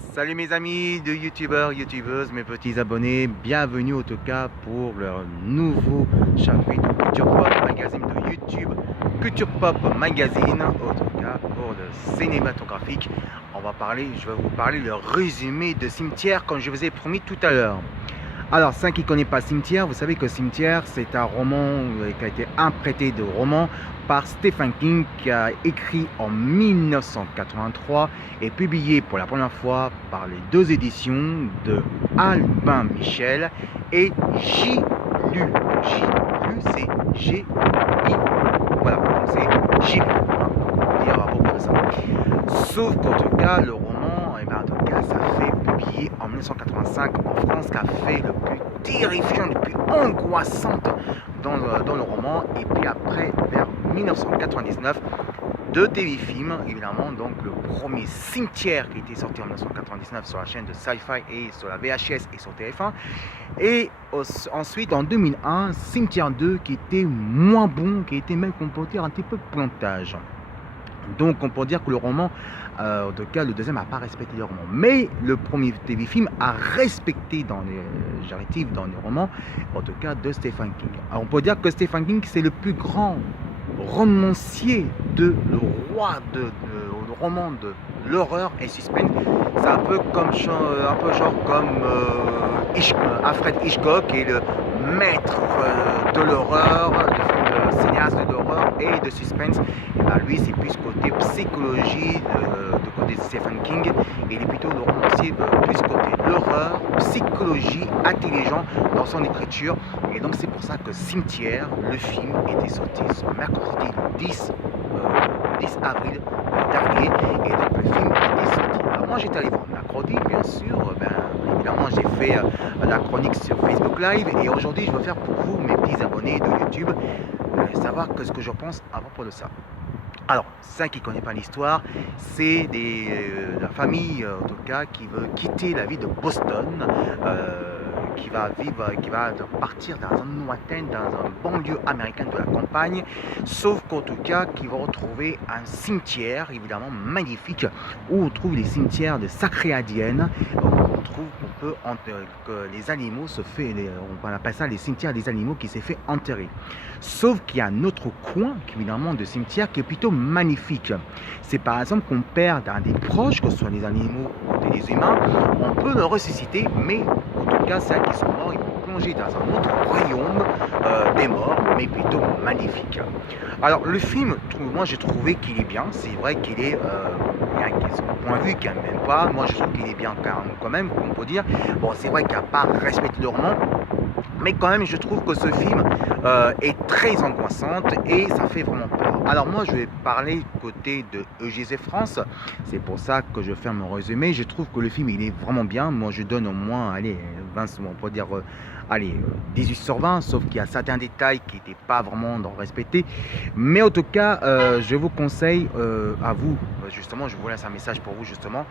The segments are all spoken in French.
Salut mes amis de youtubeurs, youtubeuses, mes petits abonnés, bienvenue en tout cas pour leur nouveau chapitre de Culture Pop Magazine de YouTube, Culture Pop Magazine, en tout cas pour le cinématographique. Je vais vous parler le résumé de Cimetière comme je vous ai promis tout à l'heure. Alors, ceux qui ne connaissent pas Cimetière, vous savez que Cimetière, c'est un roman qui a été imprêté de roman par Stephen King, qui a écrit en 1983 et publié pour la première fois par les deux éditions de Albin Michel et J. Lu. J. Lu, c'est G-I. Voilà, donc c'est J. Lu. On dire à propos de ça. Sauf qu'en tout cas, le roman, en tout cas, ça fait publié en 1985 en France, qui a fait le plus terrifiant, le plus angoissant dans le roman. Et puis après, vers 1999, deux téléfilms, évidemment, donc le premier Cimetière qui était sorti en 1999 sur la chaîne de Sci-Fi et sur la VHS et sur TF1. Et ensuite, en 2001, Cimetière 2 qui était moins bon, qui était même, qu'on peut dire, un petit peu plantage. Donc on peut dire que le roman, en tout cas le deuxième n'a pas respecté le roman. Mais le premier téléfilm a respecté dans les directives, dans les romans, en tout cas de Stephen King. Alors on peut dire que Stephen King c'est le plus grand romancier le roi de roman de l'horreur et suspense. C'est un peu comme genre comme Alfred Hitchcock, qui est le maître de l'horreur, de cinéaste de l'horreur et de suspense. Et ben lui c'est plus côté psychologie de côté de Stephen King, et il est plutôt le romancier plus côté l'horreur, psychologie, intelligent dans son écriture. Et donc c'est pour ça que Cimetière, le film, était sorti ce mercredi 10 avril dernier, et donc le film était sorti. Alors moi j'étais allé voir mercredi, bien sûr, évidemment j'ai fait la chronique sur Facebook Live, et aujourd'hui je vais faire pour vous, mes petits abonnés de YouTube, savoir ce que je pense à propos de ça. Alors, ça qui ne connaît pas l'histoire, c'est la famille, en tout cas, qui veut quitter la ville de Boston, qui va partir dans un lointain, dans un banlieue américaine de la campagne, sauf qu'en tout cas, qui va retrouver un cimetière, évidemment magnifique, où on trouve les cimetières de Sacré-Indienne. On trouve que les animaux on appelle ça les cimetières des animaux qui s'est fait enterrer. Sauf qu'il y a un autre coin, évidemment, de cimetière qui est plutôt magnifique. C'est par exemple qu'on perd un des proches, que ce soit les animaux ou les humains, on peut le ressusciter, mais en tout cas, ceux qui sont morts, ils vont plonger dans un autre royaume des morts, mais plutôt magnifique. Alors, le film, moi, j'ai trouvé qu'il est bien. C'est vrai qu'il est, son point de vue, qu'il n'aime même pas. Moi, je trouve qu'il est bien quand même, on peut dire. Bon, c'est vrai qu'il n'a pas respecté le roman, mais quand même, je trouve que ce film est très angoissante et ça fait vraiment peur. Alors moi, je vais parler côté de EGZ France. C'est pour ça que je fais mon résumé. Je trouve que le film, il est vraiment bien. Moi, je donne au moins, allez, 20, on peut dire, allez, 18 sur 20, sauf qu'il y a certains détails qui n'étaient pas vraiment respectés. Mais en tout cas, je vous conseille à vous, justement, je vous laisse un message pour vous, justement,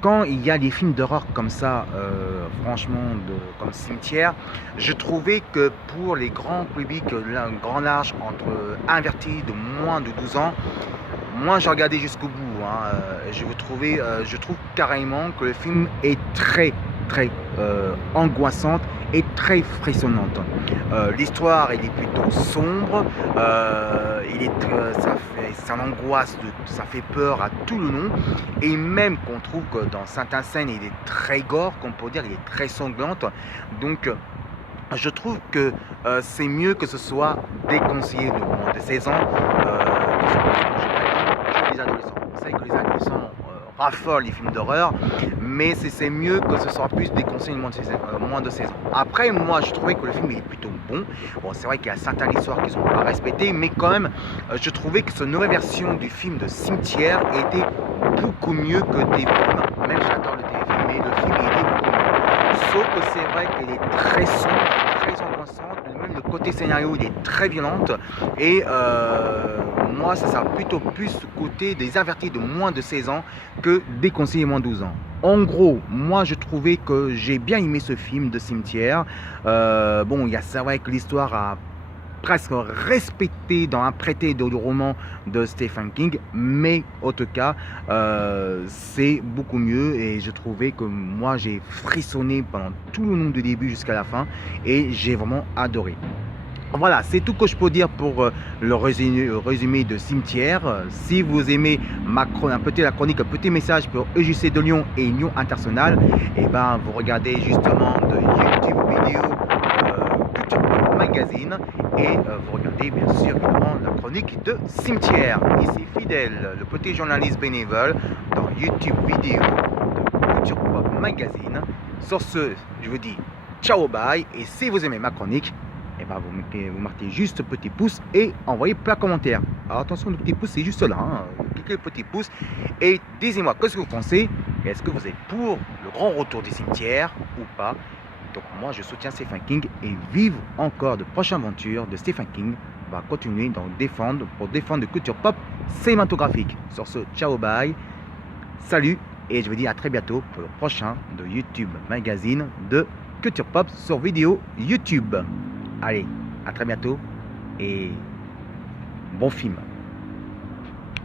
quand il y a des films d'horreur comme ça, franchement, comme Cimetière, je trouvais que pour les grands publics, grand large, entre invertis de moins de 12 ans, moi j'ai regardé jusqu'au bout, je trouve carrément que le film est très angoissante et très frissonnante. L'histoire elle est plutôt sombre, ça l'angoisse, ça fait peur à tout le long, et même qu'on trouve que dans certaines scènes il est très gore, qu'on peut dire, il est très sanglante. Donc je trouve que c'est mieux que ce soit déconseillé de moins de 16 ans, les adolescents. Vous savez que les adolescents raffolent les films d'horreur, mais c'est mieux que ce soit plus déconseillé de moins de 16 ans. Après, moi, je trouvais que le film est plutôt bon. Bon, c'est vrai qu'il y a certaines histoires qui ne sont pas respectées, mais quand même, je trouvais que cette nouvelle version du film de Cimetière était beaucoup mieux que des films. Même j'adore le téléfilm, mais le film était beaucoup mieux. Sauf que c'est vrai qu'elle est très sombre, très angoissante, même le côté scénario il est très violente, et moi ça sera plutôt plus côté des avertis de moins de 16 ans que des conseillers moins de 12 ans. En gros, moi je trouvais que j'ai bien aimé ce film de Cimetière. Bon, c'est vrai que l'histoire a presque respecté dans un prêté de roman de Stephen King, mais en tout cas, c'est beaucoup mieux et je trouvais que moi j'ai frissonné pendant tout le long du début jusqu'à la fin et j'ai vraiment adoré. Voilà, c'est tout que je peux dire pour le résumé de Cimetière. Si vous aimez un petit, la chronique, un petit message pour EJC de Lyon et Lyon International, et ben vous regardez justement de YouTube vidéo Culture Pop Magazine et vous regardez bien sûr évidemment la chronique de Cimetière. Ici Fidèle, le petit journaliste bénévole dans YouTube vidéo de Culture Pop Magazine. Sur ce, je vous dis ciao bye et si vous aimez ma chronique, et ben vous marquez juste petit pouce et envoyez plein de commentaires. Alors attention, le petit pouce c'est juste là, hein. Cliquez le petit pouce et dites-moi qu'est-ce que vous pensez. Est-ce que vous êtes pour le grand retour des cimetières ou pas? Donc moi je soutiens Stephen King et vive encore de prochaines aventures de Stephen King. On va continuer pour défendre de culture pop cinématographique. Sur ce, ciao bye, salut et je vous dis à très bientôt pour le prochain de YouTube Magazine de culture pop sur vidéo YouTube. Allez, à très bientôt et bon film.